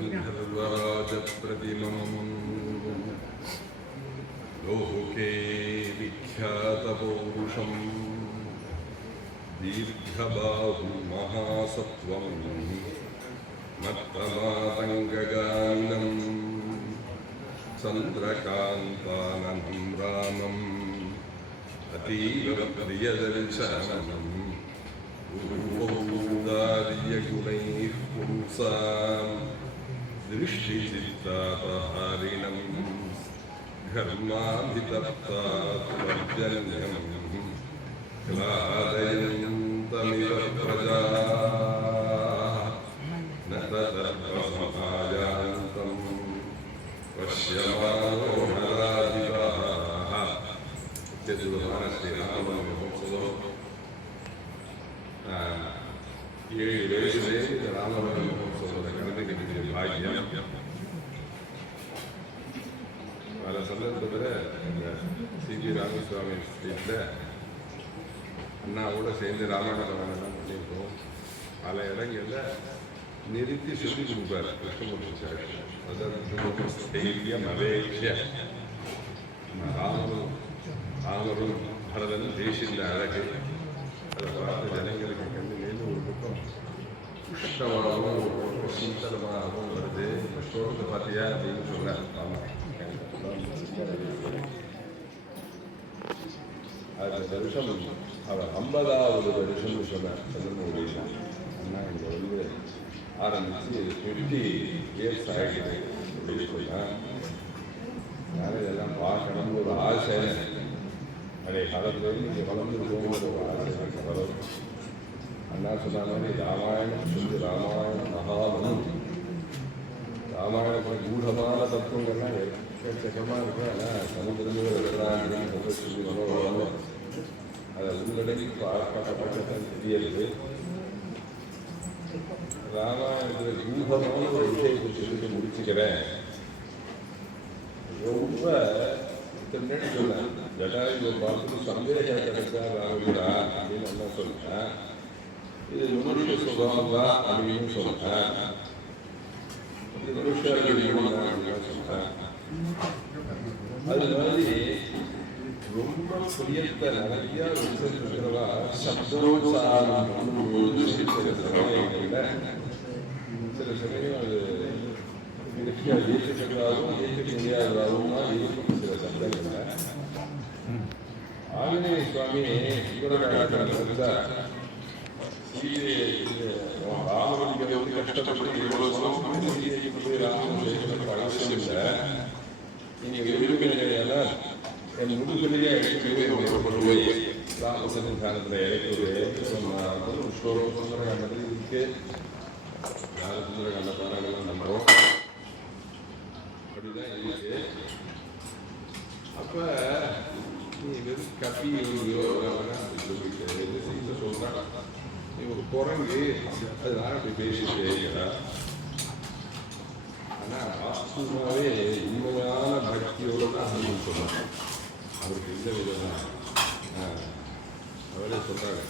गन्धर्वराजप्रतिमम् लोके विख्यातपौरुषं दीर्घबाहु महासत्वं मत्तमातङ्गगामिनं चन्द्रकान्ताननं रामम् अतीव प्रियदर्शनम् ऊर्वोदार्यगुणैः पुंसां दृष्टिचित्तापहारिणम् घर्माभितप्तात्मजन्यं क्लादयन्तमिव प्रजाः न तदर्पसमायान्तं पश्यमानो नराधिपः श्रीराममहोत्सवो 7 ವಯಸ್ಸಿಗೆ ರಾಮಮಹೋತ್ಸವದ ಕಣದಕ್ಕೆ ಭಾಗ್ಯ பல சந்தர்ப்பத்தில் இந்த சி.பி. ராமசுவாமி ஸ்ட்ரீட்டில் அண்ணாவோட சேர்ந்து ராமாயண கவனம் பண்ணியிருக்கோம். பல இடங்களில் நிறுத்தி சொல்லி கொடுப்பார் கிருஷ்ணமூர்த்தி சார். அதான் அவேட்சிய ராமரும் பரதன் தேசிந்த அழகு அதை பார்த்து ஜனங்களுக்கு கண்ணிலேருந்து ஒரு பக்கம் புஷ்டமாகவும் ஒரு பக்கம் சீத்தலமாகவும் வருது. இந்த ஸ்லோகத்தை பார்த்தியா அப்படின்னு சொல்கிறார் ராமன். அந்த வருஷம் அவர் 50வது வருஷம்னு சொன்னார். அண்ணா இங்கே வந்து ஆரம்பித்து 50 இயர்ஸ் ஆகிடுது அப்படின்னு சொன்னால் நான் இதெல்லாம் பார்க்கணும்னு ஒரு ஆசை. அதை காலத்துலேருந்து இங்கே வளர்ந்து போகும்போது ஒரு ஆசை வரும். அண்ணா சொன்ன மாதிரி ராமாயணம் சொல்லி ராமாயணம் மகாபலம் ராமாயணத்தில் கூடமான தத்துவங்கள்லாம் எக்கச்சக்கமாக இருக்கும். ஆனால் சமுதிரங்கள் சொல்லி மனோபலம் அதை உள்ளடங்கி பார்க்கப்பட்ட தெரியறது. ராமாயணத்தில் கூடமான ஒரு விஷயத்தை சொல்லிட்டு முடிச்சுக்கிறேன். ரொம்ப இத்தனை சொன்னேன் ஜடாயுவை பார்த்துட்டு சந்தேகம் கிடைச்சா ராமகுடா அப்படின்னு என்ன சொல்லிட்டேன். இது மனுஷ சுபாவம் தான் அப்படின்னு சொல்லிட்டேன். அது மாதிரி ரொம்ப புரியத்த நிறைய இருக்கிறவா சப்தோசாரம் பண்ணும்போது சில சமயங்களில் சில சமயம் அது ஏற்றுக்கிறதாகவும் ஏற்றுக்க முடியாததாகவும் தான் இருக்கும். சில சப்தங்களில் ஆஞ்சநேய சுவாமி இவரோட ராமனுக்கு வந்து கஷ்டப்பட்டு அவசியம் இல்லை. நீங்கள் விரும்பினால என் முதுகலையே போய் ராமசந்தின் காலத்தில் இறக்குவது சுந்தர கண்டத்தில் இருக்கு. யாரும் சுந்தர கண்ட பாடங்கள்லாம் நம்புறோம். அப்படிதான் இருக்கு. அப்போ நீ வெறும் கப்பி சொல்கிறான். நீ ஒரு குரங்கு அதனால அப்படி பேசிட்டு ஆனால் வாஸ்துவாகவே உண்மையான பக்தியோடு தான் அப்படின்னு சொன்னாங்க. அவருக்கு இந்த விதமாக அவரே சொல்கிறாங்க.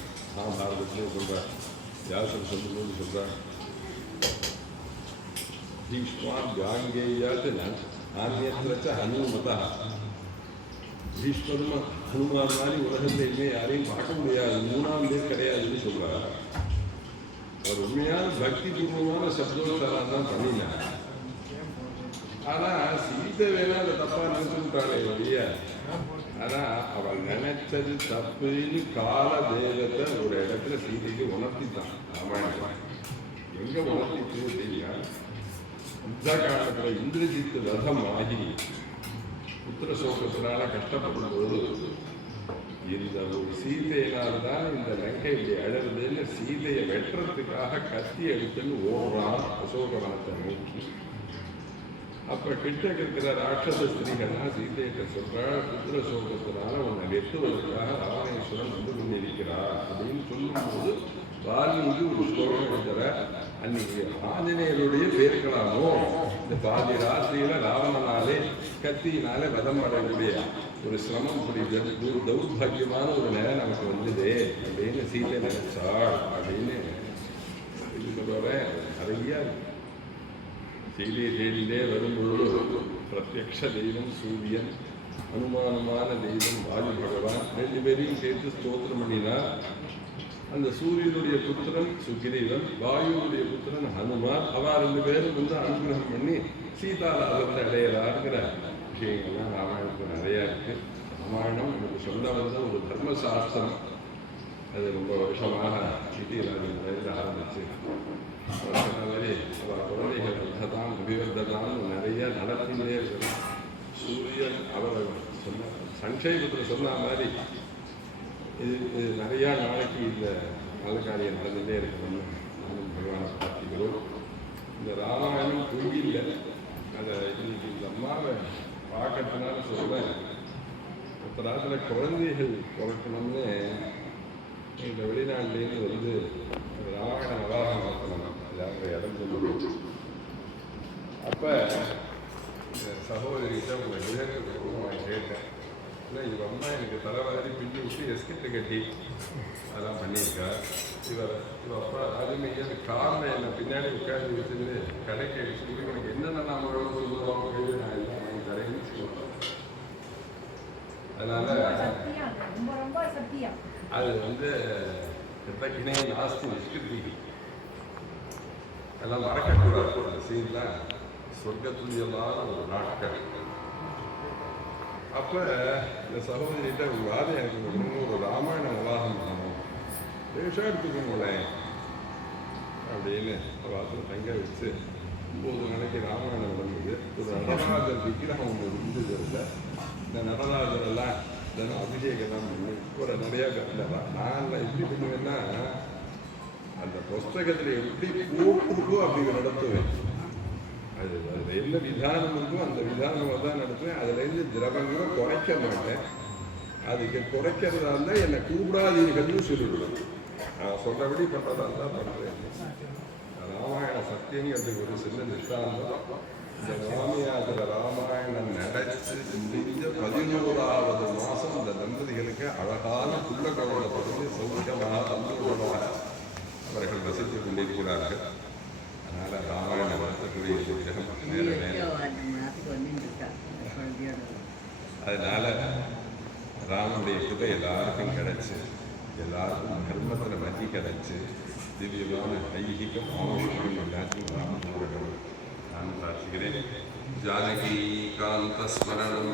பாரதத்துலேயும் சொல்கிறார். வியாசர் சொல்லும்போது சொல்கிறார். பீஷ்மான் காங்கேயாத்து ஆன்யத்திரச்ச ஹனுமதா. பீஷ்மரும் ஹனுமான் மாதிரி உலகத்தில் இனிமேல் யாரையும் பார்க்க முடியாது, 3ஆம் பேர் கிடையாதுன்னு சொல்கிறார். அவர் உண்மையான பக்தி பூர்வமான சப்தோச்சாரம் தான் பண்ணினார். ஆனால் சீதை வேணா அதை தப்பாக நினைச்சுட்டாளே வழிய. ஆனால் அவள் நினைச்சது தப்புன்னு கால தேவத்தை ஒரு இடத்துல சீதைக்கு உணர்த்தித்தான். ராமாயணம் எங்கே உணர்த்திச்சு தெரியா? யுத்த காலத்தில் இந்திரஜித்து ரதம் ஆகி புத்திர சோகத்தினால கஷ்டப்படும் போது இந்த ஒரு சீதையினால்தான் இந்த லங்கை இப்படி அழகுதுன்னு சீதையை வெட்டுறதுக்காக கத்தி எடுத்துன்னு ஓடுறான் அசோகவனத்தை நோக்கி. அப்போ கிட்ட இருக்கிற ராட்சச ஸ்திரீகள்லாம் சீதையிட்ட சொல்கிறாள், புத்திர சோகத்தினால உன்னை வெட்டுவதற்காக ராவணேஸ்வரன் வந்து கொண்டிருக்கிறார் அப்படின்னு சொல்லும்போது வால்மீகி ஒரு ஸ்லோகம் எடுக்கிற அன்னைக்கு ஆஞ்சநேயருடைய பேர்களாமோ இந்த பாதி ராத்திரியில ராவணனாலே கத்தியினாலே வதம் அடையக்கூடிய ஒரு சிரமம் புரிதல் ஒரு தௌர்பாகியமான ஒரு நிலை நமக்கு வந்தது அப்படின்னு சீதை நினைச்சாள் அப்படின்னு இது சொல்றேன். நிறைய சீதையை தேடிலே வரும்பொழுது பிரத்யக்ஷ தெய்வம் சூரியன், அனுமானமான தெய்வம் வாயு பகவான், ரெண்டு பேரையும் சேர்த்து ஸ்தோத்திரம் பண்ணினார். அந்த சூரியனுடைய புத்திரன் சுக்ரீவன், வாயுனுடைய புத்திரன் ஹனுமான், அவ ரெண்டு பேரும் வந்து அனுகிரகம் பண்ணி சீதாராமத்தை அடையலாருங்கிற விஷயங்கள்லாம் ராமாயணத்தில் நிறையா இருக்கு. ராமாயணம் நமக்கு சொல்ல வந்த ஒரு தர்மசாஸ்திரம். அது ரொம்ப வருஷமாக சீதைராஜன் வயதில் ஆரம்பிச்சு சொன்ன மாதிரி குழந்தைகள் வர்த்ததான் அபிவர்த்ததான்னு நிறைய நடத்திலே இருக்கணும். சூரியன் அவர் சொன்ன சங்கேபத்தில் சொன்ன மாதிரி இது நிறையா நாளைக்கு இந்த நல்ல காரியம் நடந்துகிட்டே இருக்கணும்னு நானும் பகவானை பார்த்துக்கிறோம். இந்த ராமாயணம் தூங்கில்லை, அதை இன்னைக்கு இந்த அம்மாவை பார்க்கறதுனால சொல்லுவேன். மற்ற நாட்டில் குழந்தைகள் பிறக்கணும்னு இந்த வெளிநாட்டிலேருந்து வந்து ராமாயண நவாகம் பார்க்கணும், அது அவங்க இடம் சொல்லுவோம். அப்போ இந்த சகோதரிகிட்ட உங்களை விளையாட்டு நான் கேட்டேன், இல்லை இவ அம்மா எனக்கு தலைவாரி பின்னி விட்டு எஸ்கிட்டு கட்டி அதெல்லாம் பண்ணியிருக்கா. இவ அப்பா அதுமையாக அந்த காரில் என்னை பின்னாடி உட்காந்து வச்சுட்டு கடைக்கு சொல்லி உனக்கு என்னென்ன நாம சொல்லுவாங்க நான் எல்லாம் வாங்கி தரேன்னு சொல்லுவேன். அதனால அது வந்து எத்தக்கினே நாஸ்தி நிஷ்கிருதி அதெல்லாம் மறக்கக்கூடாது. அந்த சீன்லாம் சொர்க்கத்துலையெல்லாம் ஒரு நாட்கள். அப்போ இந்த சகோதரிகிட்ட ஒரு வாதம் எனக்கு ஒரு ராமாயண விவாகம் பண்ணணும், லேசாக எடுத்துக்கோங்களேன் அப்படின்னு வாசல் தங்க வச்சு 9 நாளைக்கு ராமாயணம் நடந்தது. ஒரு நடராஜர் விக்கிரகம் ஒன்று இருந்தது. இல்லை இந்த நடராஜரெல்லாம் இதெல்லாம் அபிஷேகம்லாம் பண்ணி ஒரு நிறையா கட்டலாம். நான் எப்படி பண்ணுவேன்னா அந்த புஸ்தகத்தில் எப்படி போட்டுருக்கோ அப்படி நடத்துவேன். அதில் என்ன விதானம் இருக்கோ அந்த விதானமாக தான் நடத்துவேன். அதுலேருந்து திரவங்களை குறைக்க மாட்டேன். அதுக்கு குறைக்கிறதா இருந்தால் என்னை கூடாதீர்கள்னு சொல்லிவிடுவேன். நான் சொல்றபடி பண்ணுறதா தான் பண்ணுறேன். ராமாயண சத்தியங்கிறதுக்கு ஒரு சின்ன நிஷ்டாந்தம். இந்த ராமியாகிற ராமாயணம் நடச்சு முடிஞ்ச 11வது மாதம் இந்த தம்பதிகளுக்கு அழகான புள்ள குழந்தை பிறந்து சௌக்கியமாக தம்பதிகளாக அவர்கள் வசித்துக் கொண்டிருக்கிறார்கள். அதனால் ராமாயணம் நடத்தக்கூடிய விக்கிரகம் அதனால ராமனுடைய கிருபை எல்லாருக்கும் கிடைச்சு, எல்லாருக்கும் தர்மத்தில் மதி கிடைச்சு, திவ்யமான ஐகிகம் ஆவஷ்யம் எல்லாத்தையும் ராமன் அவர்கள் நான் பிரார்த்திக்கிறேன். ஜானகி காந்த ஸ்மரணம்.